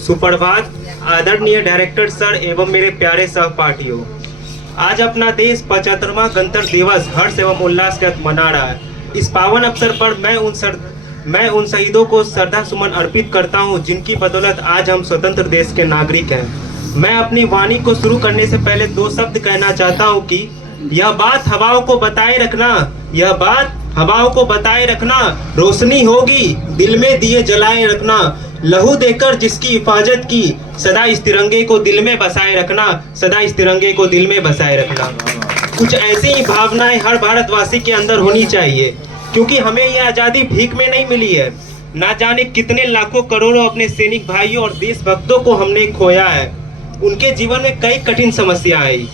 सुप्रभात आदरणीय director sir एवं मेरे प्यारे सहपाठियों। आज अपना देश 75वां गणतंत्र दिवस हर्ष एवं उल्लास के साथ मना रहा है। इस पावन अवसर पर मैं उन शहीदों को श्रद्धा सुमन अर्पित करता हूं, जिनकी बदौलत आज हम स्वतंत्र देश के नागरिक हैं। मैं अपनी वाणी को शुरू करने से पहले दो शब्द कहना चाहता हूं कि यह बात हवाओं को बताए रखना, रोशनी होगी दिल में दिए जलाए रखना, लहू देकर जिसकी हिफाजत की, सदा इस तिरंगे को दिल में बसाए रखना, सदा इस तिरंगे को दिल में बसाए रखना। कुछ ऐसी ही भावनाएं हर भारतवासी के अंदर होनी चाहिए, क्योंकि हमें यह आज़ादी भीख में नहीं मिली है। ना जाने कितने लाखों करोड़ों अपने सैनिक भाइयों और देशभक्तों को हमने खोया है। उनके जीवन में कई कठिन समस्याएं आई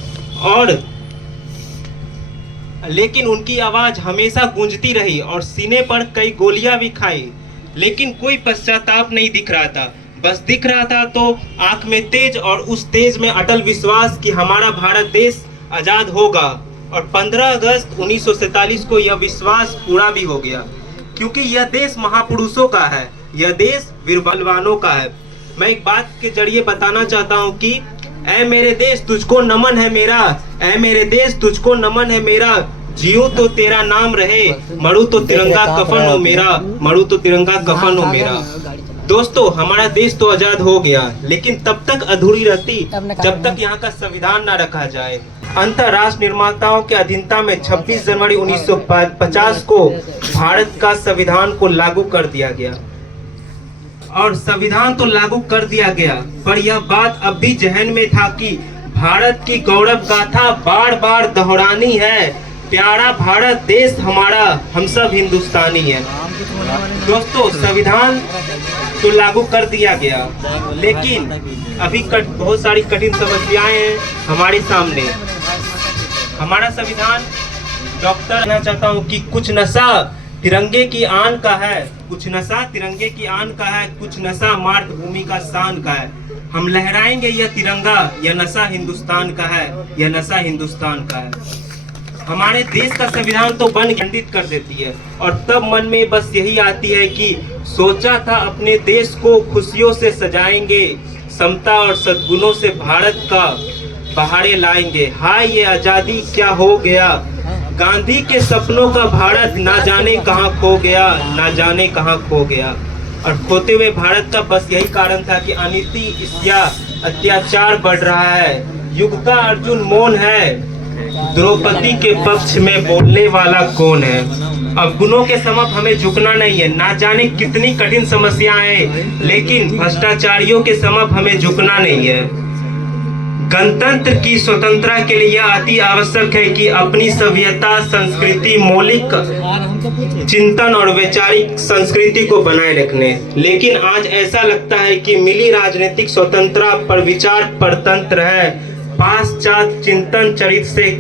लेकिन उनकी आवाज हमेशा गूंजती रही और सीने पर कई गोलियां भी खाई, लेकिन कोई पश्चाताप नहीं दिख रहा था। बस दिख रहा था तो आंख में तेज, और उस तेज में अटल विश्वास कि हमारा भारत देश आजाद होगा। और 15 अगस्त 1947 को यह विश्वास पूरा भी हो गया, क्योंकि यह देश महापुरुषों का है, यह देश वीर बलवानों का है। मैं एक बात के जरिए बताना चाहता हूं कि ऐ मेरे देश तुझको नमन है मेरा, ऐ मेरे देश तुझको नमन है मेरा, जियो तो तेरा नाम रहे, मरू तो तिरंगा कफन हो मेरा, मरू तो तिरंगा कफन हो मेरा। दोस्तों, हमारा देश तो आजाद हो गया, लेकिन तब तक अधूरी रहती जब तक यहाँ का संविधान न रखा जाए। अंतर्राष्ट्र निर्माताओं के अधीनता में 26 जनवरी 1950 को भारत का संविधान को लागू कर दिया गया, और संविधान तो लागू कर दिया गया, पर यह बात अब भी जहन में था कि भारत की गौरव गाथा बार बार दोहरानी है। प्यारा भारत देश हमारा, हम सब हिंदुस्तानी है। दोस्तों, संविधान तो लागू कर दिया गया, लेकिन अभी बहुत सारी कठिन समस्याएं हैं हमारे सामने। हमारा संविधान डॉक्टर कहना चाहता हूँ कि कुछ नशा तिरंगे की आन का है, कुछ नशा तिरंगे की आन का है, कुछ नशा मातृभूमि का शान का है। हम लहराएंगे यह तिरंगा, यह नशा हिंदुस्तान का है, यह नशा हिंदुस्तान का है। हमारे देश का संविधान तो बन खंडित कर देती है, और तब मन में बस यही आती है कि सोचा था अपने देश को खुशियों से सजाएंगे, समता और सद्गुणों से भारत का बहारे लाएंगे। हाय ये आजादी क्या हो गया, गांधी के सपनों का भारत ना जाने कहां खो गया, ना जाने कहां खो गया। और खोते हुए भारत का बस यही कारण था कि अनीति या अत्याचार बढ़ रहा है। युग का अर्जुन मौन है, द्रौपदी के पक्ष में बोलने वाला कौन है। अब गुणों के समक्ष हमें झुकना नहीं है। ना जाने कितनी कठिन समस्याएं, लेकिन भ्रष्टाचारियों के समक्ष हमें झुकना नहीं है। गणतंत्र की स्वतंत्रता के लिए अति आवश्यक है कि अपनी सभ्यता, संस्कृति, मौलिक चिंतन और वैचारिक संस्कृति को बनाए रखने। लेकिन आज ऐसा लगता है कि मिली राजनीतिक स्वतंत्रता पर विचार परतंत्र है, पाश्चात्य चिंतन चरित्र से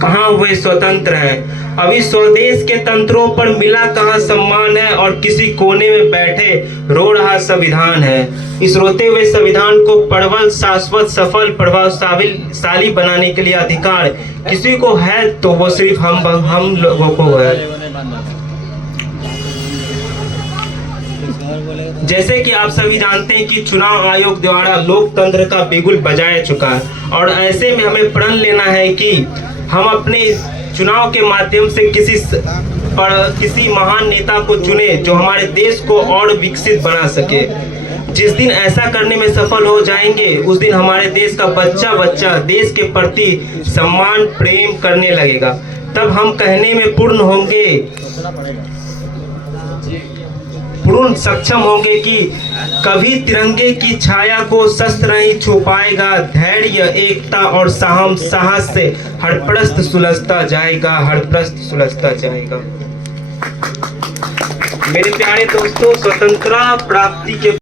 कहाँ हुए स्वतंत्र हैं। अभी स्वदेश के तंत्रों पर मिला कहाँ सम्मान है, और किसी कोने में बैठे रो रहा संविधान है। इस रोते हुए संविधान को प्रबल, शाश्वत, सफल, प्रभावशाली बनाने के लिए अधिकार किसी को है तो वो सिर्फ हम लोगों को है। जैसे कि आप सभी जानते हैं कि चुनाव आयोग द्वारा लोकतंत्र का बिगुल बजाया चुका है, और ऐसे में हमें प्रण लेना है कि हम अपने चुनाव के माध्यम से किसी महान नेता को चुने जो हमारे देश को और विकसित बना सके। जिस दिन ऐसा करने में सफल हो जाएंगे, उस दिन हमारे देश का बच्चा बच्चा देश के प्रति सम्मान प्रेम करने लगेगा। तब हम कहने में पूर्ण सक्षम होंगे कि कभी तिरंगे की छाया को शस्त्र नहीं छू पाएगा। धैर्य, एकता और साहस से हर प्रश्न सुलझता जाएगा, हर प्रश्न सुलझता जाएगा। मेरे प्यारे दोस्तों, स्वतंत्रता प्राप्ति के